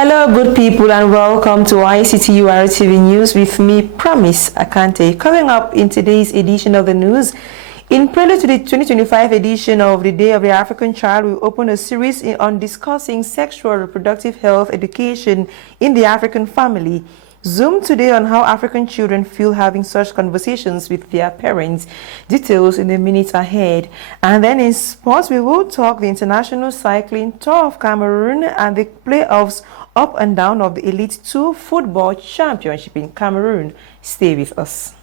Hello, good people, and welcome to ICTU-RTV News with me, Promise Akante. Coming up in today's edition of the news, in prelude to the 2025 edition of the Day of the African Child, we open a series on discussing sexual reproductive health education in the African family. Zoom today on how African children feel having such conversations with their parents. Details in the minutes ahead. And then in sports, we will talk the International Cycling Tour of Cameroon and the playoffs up and down of the Elite 2 Football Championship in Cameroon. Stay with us.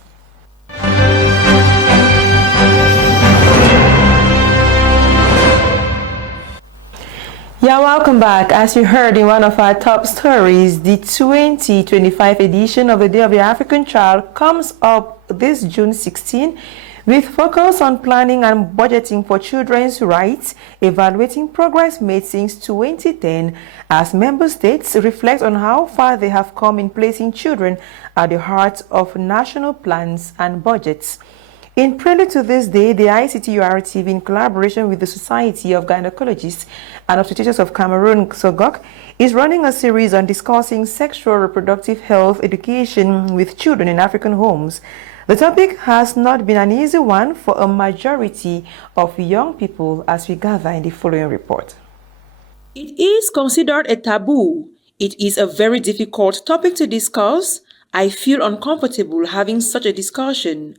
Yeah, welcome back. As you heard in one of our top stories, the 2025 edition of the Day of the African Child comes up this June 16 with focus on planning and budgeting for children's rights, evaluating progress made since 2010 as member states reflect on how far they have come in placing children at the heart of national plans and budgets. In prelude to this day, the ICTU-RTV, in collaboration with the Society of Gynecologists and Obstetricians of Cameroon, SOGOC, is running a series on discussing sexual reproductive health education with children in African homes. The topic has not been an easy one for a majority of young people, as we gather in the following report. It is considered a taboo. It is a very difficult topic to discuss. I feel uncomfortable having such a discussion.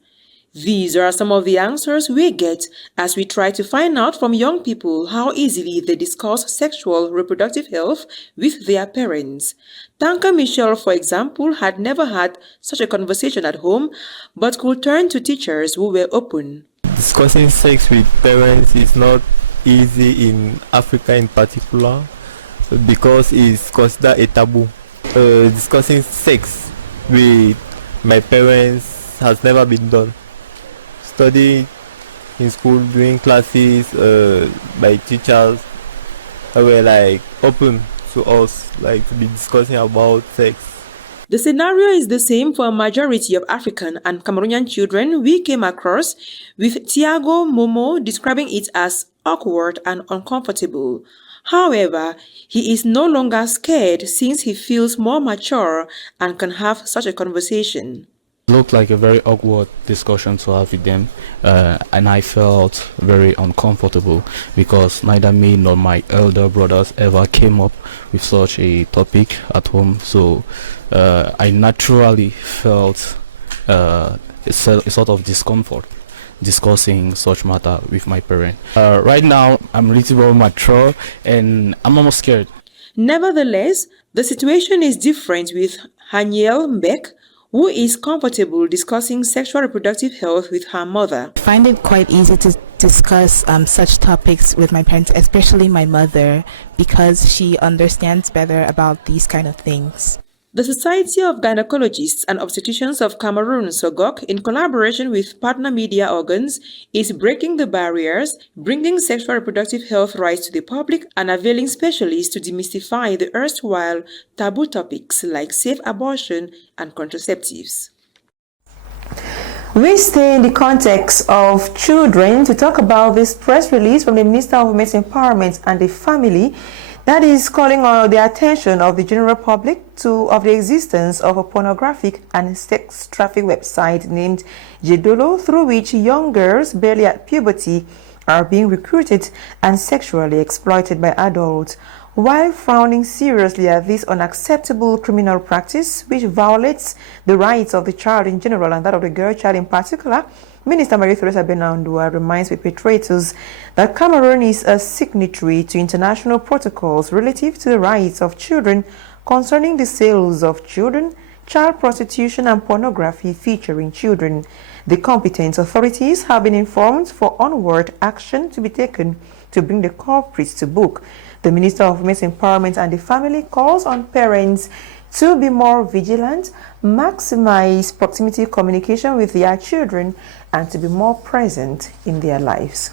These are some of the answers we get as we try to find out from young people how easily they discuss sexual reproductive health with their parents. Tanka Michelle, for example, had never had such a conversation at home, but could turn to teachers who were open. Discussing sex with parents is not easy in Africa in particular because it's considered a taboo. Discussing sex with my parents has never been done. Study in school, doing classes by teachers were like open to us, like to be discussing about sex. The scenario is the same for a majority of African and Cameroonian children we came across, with Tiago Momo describing it as awkward and uncomfortable. However, he is no longer scared since he feels more mature and can have such a conversation. It looked like a very awkward discussion to have with them, and I felt very uncomfortable because neither me nor my elder brothers ever came up with such a topic at home. So I naturally felt a sort of discomfort discussing such matter with my parents. Right now, I'm a little more mature and I'm almost scared. Nevertheless, the situation is different with Haniel Mbek, who is comfortable discussing sexual reproductive health with her mother. I find it quite easy to discuss such topics with my parents, especially my mother, because she understands better about these kind of things. The Society of Gynecologists and Obstetricians of Cameroon, SOGOC, in collaboration with partner media organs, is breaking the barriers, bringing sexual reproductive health rights to the public, and availing specialists to demystify the erstwhile taboo topics like safe abortion and contraceptives. We stay in the context of children to talk about this press release from the Minister of Women's Empowerment and the Family that is calling on the attention of the general public of the existence of a pornographic and sex traffic website named Jedolo, through which young girls barely at puberty are being recruited and sexually exploited by adults. While frowning seriously at this unacceptable criminal practice, which violates the rights of the child in general and that of the girl child in particular, Minister Marie-Theresa Benandua reminds perpetrators that Cameroon is a signatory to international protocols relative to the rights of children concerning the sales of children, child prostitution and pornography featuring children. The competent authorities have been informed for onward action to be taken to bring the culprits to book. The Minister of Women's Empowerment and the Family calls on parents to be more vigilant, maximize proximity communication with their children, and to be more present in their lives.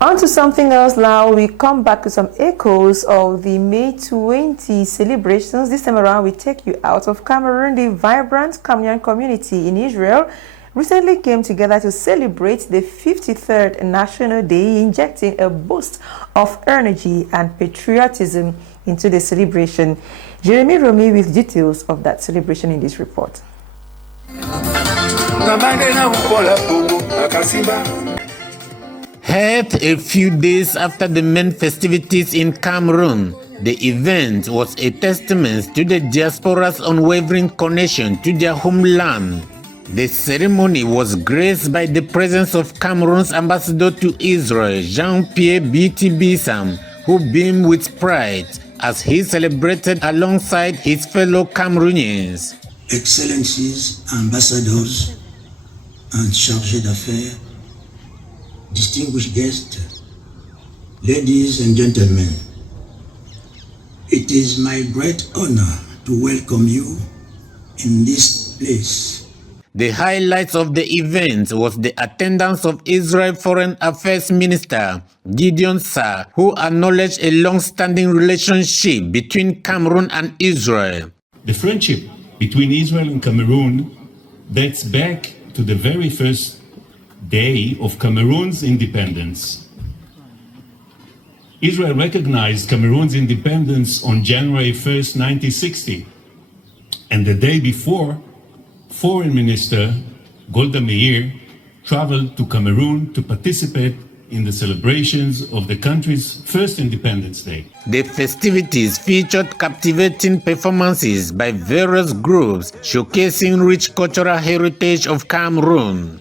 On to something else now. We come back to some echoes of the May 20 celebrations. This time around, we take you out of Cameroon. The vibrant Cameroonian community in Israel recently came together to celebrate the 53rd National Day, injecting a boost of energy and patriotism into the celebration. Jeremy Romy with details of that celebration in this report. Held a few days after the main festivities in Cameroon, the event was a testament to the diaspora's unwavering connection to their homeland. The ceremony was graced by the presence of Cameroon's ambassador to Israel, Jean-Pierre Biti-Bissam, who beamed with pride as he celebrated alongside his fellow Cameroonians. Excellencies, ambassadors, and chargés d'affaires, distinguished guests, ladies and gentlemen, it is my great honor to welcome you in this place. The highlights of the event was the attendance of Israel Foreign Affairs Minister Gideon Sa'ar, who acknowledged a long-standing relationship between Cameroon and Israel. The friendship between Israel and Cameroon dates back to the very first day of Cameroon's independence. Israel recognized Cameroon's independence on January 1st, 1960, and the day before, Foreign Minister Golda Meir traveled to Cameroon to participate in the celebrations of the country's first Independence Day. The festivities featured captivating performances by various groups showcasing rich cultural heritage of Cameroon.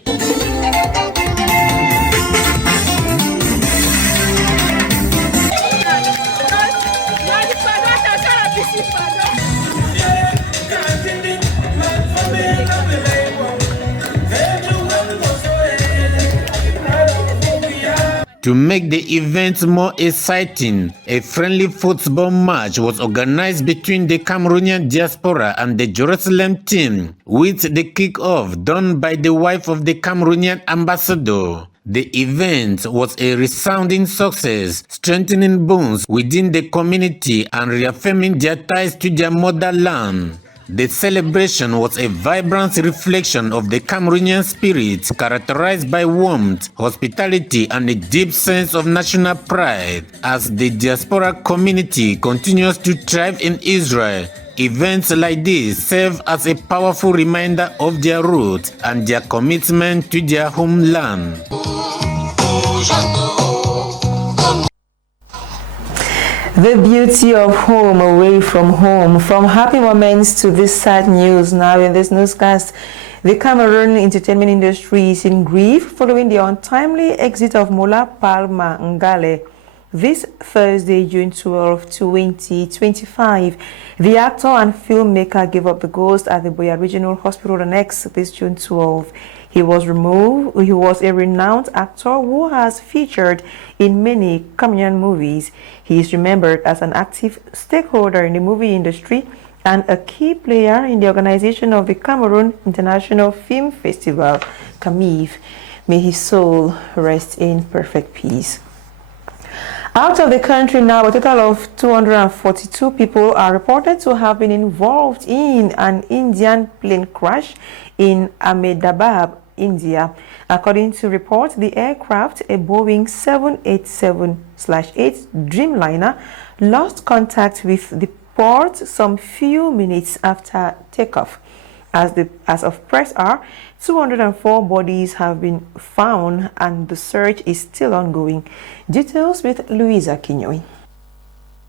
To make the event more exciting, a friendly football match was organized between the Cameroonian diaspora and the Jerusalem team, with the kick-off done by the wife of the Cameroonian ambassador. The event was a resounding success, strengthening bonds within the community and reaffirming their ties to their motherland. The celebration was a vibrant reflection of the Cameroonian spirit, characterized by warmth, hospitality, and a deep sense of national pride. As the diaspora community continues to thrive in Israel, events like this serve as a powerful reminder of their roots and their commitment to their homeland. The beauty of home away from home. From happy moments to this sad news now in this newscast. The Cameroon entertainment industry is in grief following the untimely exit of Mola Palma Ngale. This Thursday, June 12, 2025, the actor and filmmaker gave up the ghost at the Boya Regional Hospital Annex this June 12. He was a renowned actor who has featured in many Cameroonian movies. He is remembered as an active stakeholder in the movie industry and a key player in the organization of the Cameroon International Film Festival, CAMIF. May his soul rest in perfect peace. Out of the country now, a total of 242 people are reported to have been involved in an Indian plane crash in Ahmedabad, India. According to reports, the aircraft, a Boeing 787/8 Dreamliner, lost contact with the port some few minutes after takeoff. As of press hour, 204 bodies have been found and the search is still ongoing. Details with Louisa Kinyoy.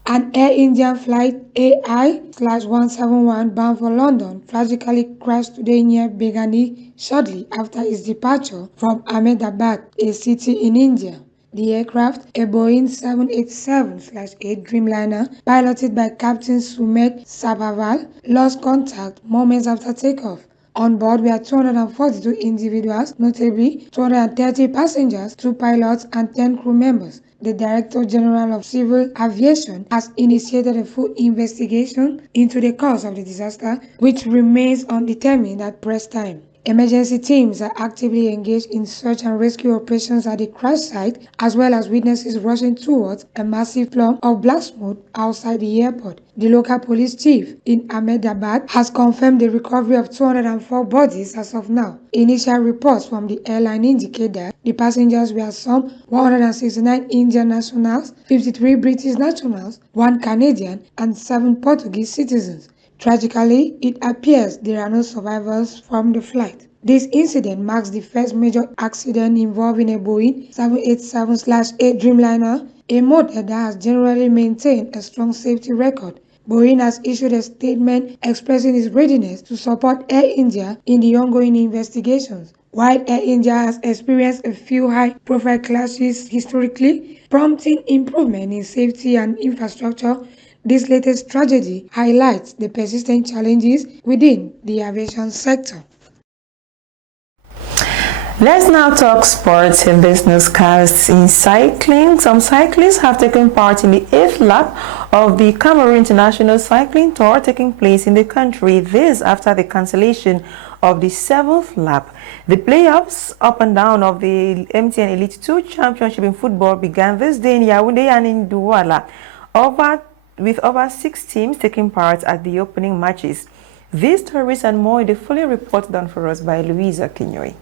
An Air India flight AI/171 bound for London tragically crashed today near Begani shortly after its departure from Ahmedabad, a city in India. The aircraft, a Boeing 787/8 Dreamliner piloted by Captain Sumed Sabharwal, lost contact moments after takeoff. On board were 242 individuals, notably 230 passengers, 2 pilots and 10 crew members. The Director General of Civil Aviation has initiated a full investigation into the cause of the disaster, which remains undetermined at press time. Emergency teams are actively engaged in search and rescue operations at the crash site, as well as witnesses rushing towards a massive plume of black smoke outside the airport. The local police chief in Ahmedabad has confirmed the recovery of 204 bodies as of now. Initial reports from the airline indicate that the passengers were some 169 Indian nationals, 53 British nationals, 1 Canadian, and 7 Portuguese citizens. Tragically, it appears there are no survivors from the flight. This incident marks the first major accident involving a Boeing 787-8 Dreamliner, a model that has generally maintained a strong safety record. Boeing has issued a statement expressing its readiness to support Air India in the ongoing investigations. While Air India has experienced a few high-profile crashes historically, prompting improvement in safety and infrastructure, this latest tragedy highlights the persistent challenges within the aviation sector. Let's now talk sports in this newscast. In cycling, some cyclists have taken part in the 8th lap of the Cameroon International Cycling Tour taking place in the country. This after the cancellation of the 7th lap. The playoffs up and down of the MTN Elite 2 Championship in football began this day in Yaoundé and in Douala, with over 6 teams taking part at the opening matches. These stories and more in the fully report done for us by Louisa Kinyoy.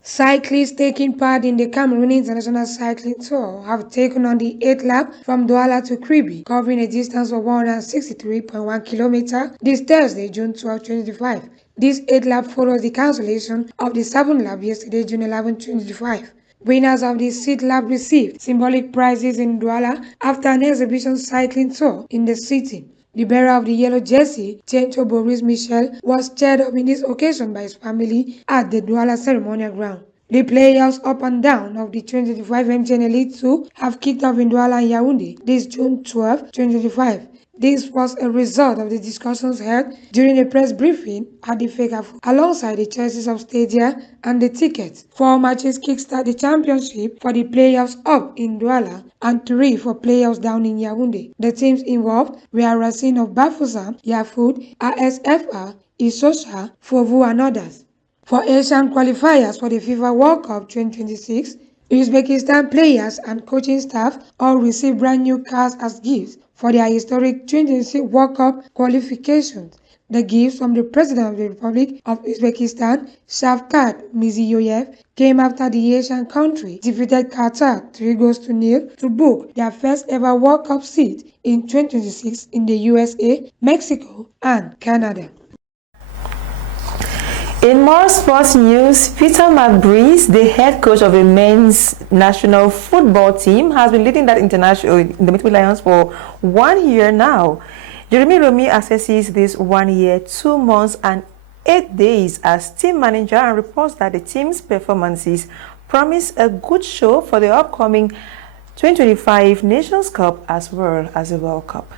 Cyclists taking part in the Cameroon International Cycling Tour have taken on the 8th lap from Douala to Kribi, covering a distance of 163.1 kilometers this Thursday, June 12, 2025. This 8th lap follows the cancellation of the 7th lap yesterday, June 11, 2025. Winners of the 6th lap received symbolic prizes in Douala after an exhibition cycling tour in the city. The bearer of the yellow jersey, Tento Boris Michel, was cheered up in this occasion by his family at the Douala ceremonial ground. The playoffs up and down of the 2025 MTN Elite 2 have kicked off in Douala and Yaoundé this June 12, 2025. This was a result of the discussions held during a press briefing at the FECAFO, alongside the choices of stadia and the tickets. 4 matches kickstart the championship for the playoffs up in Douala and 3 for playoffs down in Yaoundé. The teams involved were Racine of Bafoussam, Yafoud, ASFR, Isosha, Fovu and others. For Asian qualifiers for the FIFA World Cup 2026, Uzbekistan players and coaching staff all received brand new cars as gifts for their historic 2026 World Cup qualifications. The gifts from the President of the Republic of Uzbekistan, Shavkat Mirziyoyev, came after the Asian country defeated Qatar 3-0 to book their first ever World Cup seat in 2026 in the USA, Mexico, and Canada. In more sports news, Peter McBreeze, the head coach of the men's national football team, has been leading that international Indomitable Lions for 1 year now. Jeremy Romy assesses this 1 year, 2 months, and 8 days as team manager and reports that the team's performances promise a good show for the upcoming 2025 Nations Cup as well as the World Cup.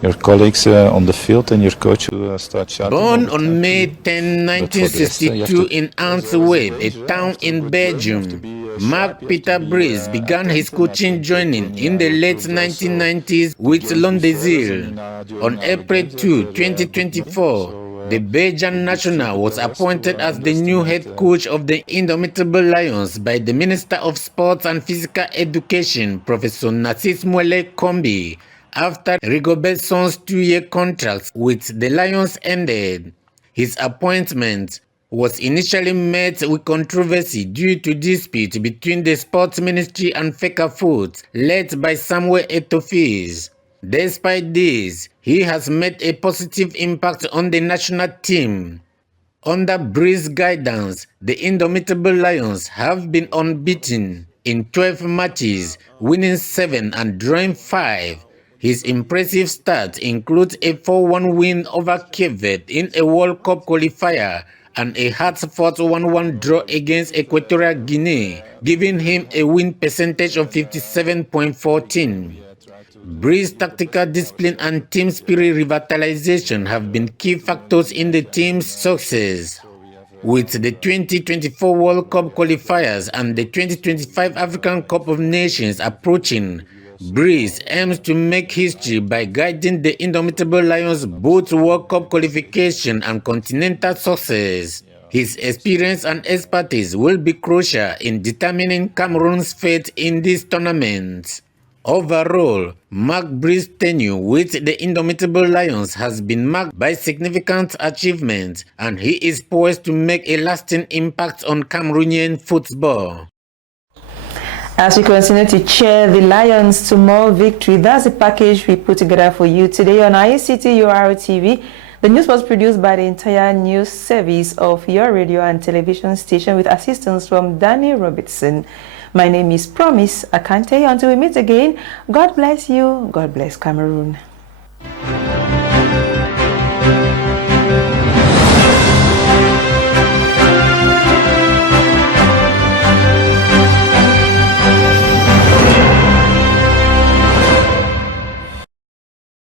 Your colleagues on the field and your coach who start chatting. Born on May 10, 1962 in Antwerp, a town in Belgium, Mark Peter Breeze began his coaching journey in the late 1990s with Londesir. On April 2, 2024, the Belgian national was appointed as the new head coach of the Indomitable Lions by the Minister of Sports and Physical Education, Professor Narcisse Moelle Kombi, after Rigobert Song's 2-year contract with the Lions ended. His appointment was initially met with controversy due to dispute between the Sports Ministry and FECAFOOT, led by Samuel Eto'o. Despite this, he has made a positive impact on the national team. Under Breeze's guidance, the Indomitable Lions have been unbeaten in 12 matches, winning 7 and drawing 5. His impressive stats include a 4-1 win over Cape Verde in a World Cup qualifier and a hard-fought 1-1 draw against Equatorial Guinea, giving him a win percentage of 57.14. Breeze's tactical discipline and team spirit revitalization have been key factors in the team's success. With the 2024 World Cup qualifiers and the 2025 African Cup of Nations approaching, Breeze aims to make history by guiding the Indomitable Lions both World Cup qualification and continental success. His experience and expertise will be crucial in determining Cameroon's fate in this tournament. Overall, Mark Breeze's tenure with the Indomitable Lions has been marked by significant achievements, and he is poised to make a lasting impact on Cameroonian football. As we continue to cheer the Lions to more victory, that's the package we put together for you today on ICTU-RTV. The news was produced by the entire news service of your radio and television station with assistance from Danny Robertson. My name is Promise Akante. Until we meet again, God bless you. God bless Cameroon.